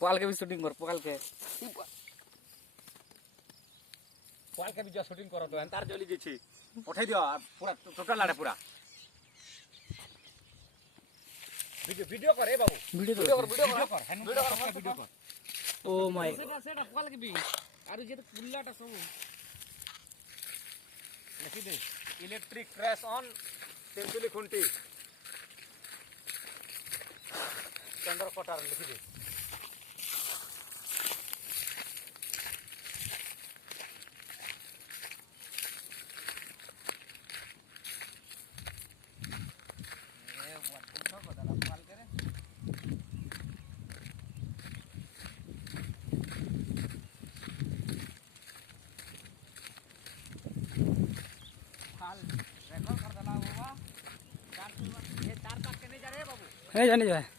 पुआल के भी शूटिंग कर पुआल के भी जो शूटिंग करो तो अंतार जली जे छी उठै दियो पूरा टोटल लाडे पूरा वीडियो कर ए बाबू वीडियो वीडियो कर वीडियो कर ओ माय सेटा पुआल के भी आरु जे पुल्लाटा सब लिखि दे इलेक्ट्रिक क्रैश ऑन तेंतुली खुंटी चंद्र कोटार लिखि दे रेकॉर्ड कर दला बाबा तार पाक के नहीं जा रे बाबू नहीं जाने जाए